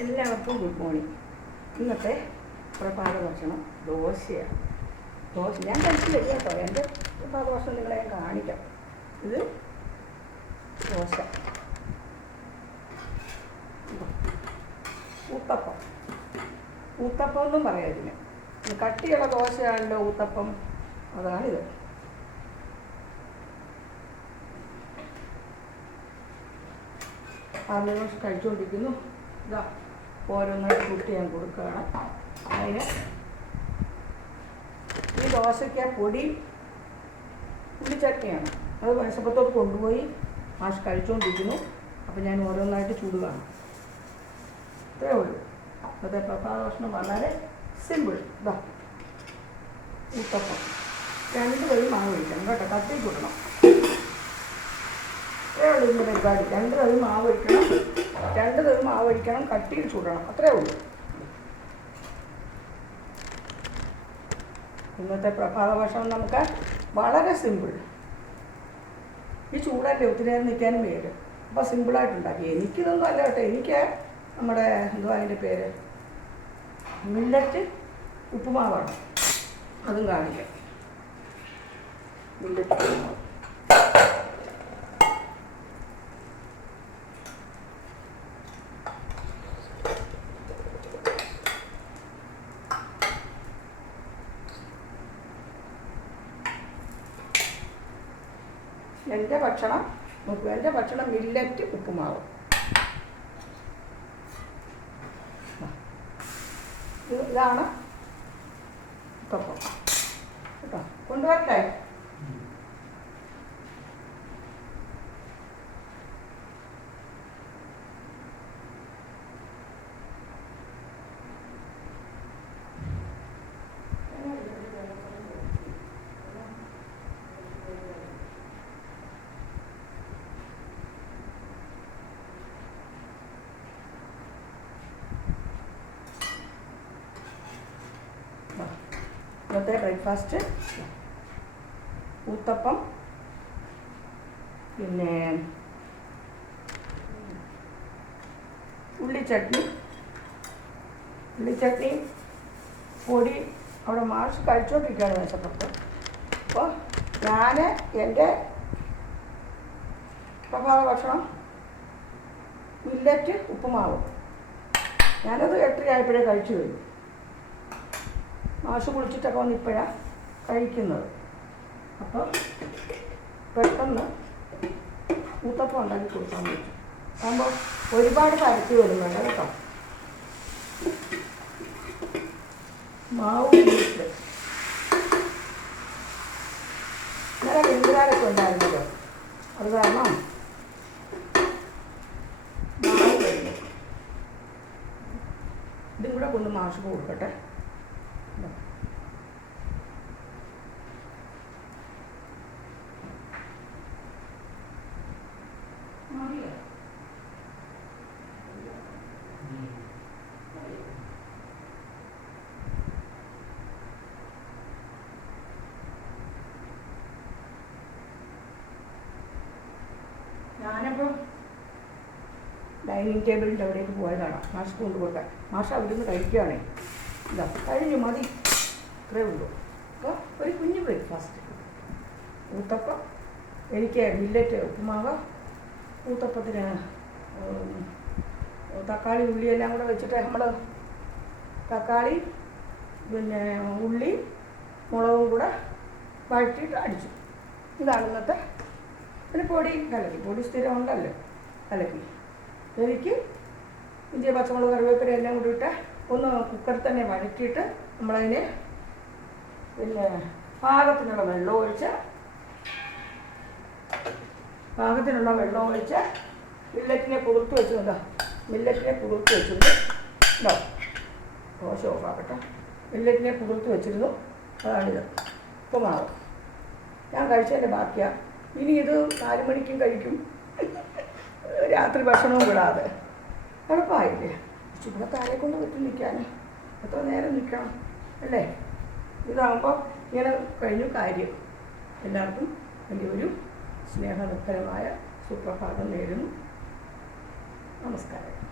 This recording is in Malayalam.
എല്ലാവർക്കും ഗുഡ് മോർണിംഗ് ഇന്നത്തെ പ്രഭാത ഭക്ഷണം ദോശയാണ്. ദോശ ഞാൻ കഴിച്ചില്ല കേട്ടോ. എന്റെ പ്രഭാത ഭക്ഷണം നിങ്ങളെ ഞാൻ കാണിക്കാം. ഇത് ദോശ. ഊത്തപ്പം. ഊത്തപ്പം എന്നും പറയാം ഇതിന്. ഇത് കട്ടിയുള്ള ദോശയാണല്ലോ ഊത്തപ്പം. അതാണിത് ആളുകൾ കഴിച്ചുകൊണ്ടിരിക്കുന്നു ഇതാ. ഓരോന്നായിട്ട് കൂട്ടി ഞാൻ കൊടുക്കുകയാണ്. അതിന് ഈ ദോശയ്ക്ക് പൊടി ഉള്ളിച്ചട്ടിയാണ്. അത് മേശപ്പുറത്തോട്ട് കൊണ്ടുപോയി മാഷ് കഴിച്ചുകൊണ്ടിരിക്കുന്നു അപ്പോൾ ഞാൻ ഓരോന്നായിട്ട് ചൂടുകയാണ്. ഇത്രേ ഉള്ളൂ. അന്നത്തെ പ്രഭാതഭക്ഷണം വളരെ സിമ്പിൾ. ഇതാ ഊത്തപ്പം രണ്ട് വഴി മാവ് കഴിക്കണം കേട്ടോ. കത്തി കൂട്ടണം. ഇത്രയേ ഉള്ളൂ ഇതിന്റെ പരിപാടി. രണ്ട് തവി മാവ് ഒഴിക്കണം. രണ്ട് തവി മാവ് ഒഴിക്കണം. കട്ടിയിൽ ചൂടണം. അത്രേ ഉള്ളൂ. ഇന്നത്തെ പ്രഭാത ഭക്ഷണം നമുക്ക് വളരെ സിമ്പിൾ ഈ ചൂടല്ലേ? ഒത്തിരി നേരം നിൽക്കാനും പേര് അപ്പോൾ സിമ്പിളായിട്ട് ഉണ്ടാക്കി എനിക്കിതൊന്നും അല്ല കേട്ടോ. എനിക്ക് നമ്മുടെ എന്തുവാ അതിന്റെ പേര്? മില്ലറ്റ് ഉപ്പുമാവാണ്. അതും കാണിക്കാം. മില്ലറ്റ് ഉപ്പുമാവ്. എന്റെ ഭക്ഷണം എന്റെ ഭക്ഷണം മില്ലറ്റ് ഉപ്പുമാവ്. ഇത് ഇതാണ്. കൊണ്ടുവരട്ടെ? ഇന്നത്തെ ബ്രേക്ക്ഫാസ്റ്റ് ഊത്തപ്പം. പിന്നെ ഉള്ളിച്ചട്നി. ഉള്ളിച്ചട്നി പൊടി. അവിടെ മാർച്ച് കഴിച്ചോണ്ടിരിക്കുകയാണ് വിശപ്പത്ത് അപ്പോൾ ഞാൻ എന്റെ പ്രഭാത ഭക്ഷണം മില്ലറ്റ് ഉപ്പുമാവ്. ഞാനത് എട്ടരയായപ്പോഴേ കഴിച്ചു കഴിഞ്ഞു മാഷ് കുളിച്ചിട്ടൊക്കെ വന്ന് ഇപ്പോഴാണ് കഴിക്കുന്നത്. അപ്പോൾ പെട്ടെന്ന് ഊത്തപ്പം ഉണ്ടാക്കി കൊടുക്കാൻ പറ്റും. ആകുമ്പോൾ ഒരുപാട് പരത്തി വരും വേണ്ട കേട്ടോ. മാവ് വീട്ടിൽ ഇന്നലെ വിരുന്നുകാരൊക്കെ ഉണ്ടായിരുന്നല്ലോ. അത് കാരണം ഇതും കൂടെ കൊണ്ട് മാഷ് കൊടുക്കട്ടെ? ഡൈനിങ് ടേബിളിന്റെ അവിടേക്ക് പോയതാണ്. മാഷ് കൊണ്ടുപോകാൻ മാഷ് അവിടുന്ന് കഴിക്കുകയാണേ ഇതാ കഴിഞ്ഞു മതി. ഇത്രേ ഉള്ളൂ. അപ്പോൾ ഒരു കുഞ്ഞു ബ്രേക്ക്ഫാസ്റ്റ് ഊത്തപ്പം എനിക്ക് മില്ലറ്റ് ഉപ്പുമാവ് ഊത്തപ്പത്തിന് തക്കാളി ഉള്ളി എല്ലാം കൂടെ വെച്ചിട്ട് നമ്മൾ തക്കാളി പിന്നെ ഉള്ളി മുളകും കൂടെ വഴറ്റിയിട്ട് അടിച്ചു. ഇതാണ് ഇന്നത്തെ പിന്നെ പൊടി. കലക്കി. പൊടി സ്ഥിരം ഉണ്ടല്ലോ കലക്കി. എനിക്ക് ഇഞ്ചി പച്ചമുളക് കറിവേപ്പില എല്ലാം കൂടി ഇട്ട് ഒന്ന് കുക്കറിൽ തന്നെ വഴറ്റിയിട്ട് നമ്മളതിന് പിന്നെ പാകത്തിനുള്ള വെള്ളം ഒഴിച്ച് പാകത്തിനുള്ള വെള്ളം ഒഴിച്ച് മില്ലറ്റിനെ കുതിർത്ത് വെച്ചിട്ടുണ്ടോ മില്ലറ്റിനെ കുതിർത്ത് വെച്ചിട്ടുണ്ട് ഉണ്ടോ ദോശ ഓഫാക്കട്ടെ മില്ലറ്റിനെ കുതിർത്ത് വെച്ചിരുന്നു. അതാണിത്. മാറും ഞാൻ കഴിച്ചതിന്റെ ബാക്കിയാണ് ഇനി ഇത് നാല് മണിക്കും കഴിക്കും. രാത്രി ഭക്ഷണവും വിടാതെ. എളുപ്പമായില്ലേ ഇവിടെ താഴെ കൊണ്ട് വീട്ടിൽ നിൽക്കാൻ എത്ര നേരം നിൽക്കണം അല്ലേ? ഇതാകുമ്പോൾ ഇങ്ങനെ കഴിഞ്ഞു കാര്യം. എല്ലാവർക്കും വലിയൊരു സ്നേഹനിർഭരമായ സുപ്രഭാതം നേരുന്നു. നമസ്കാരം.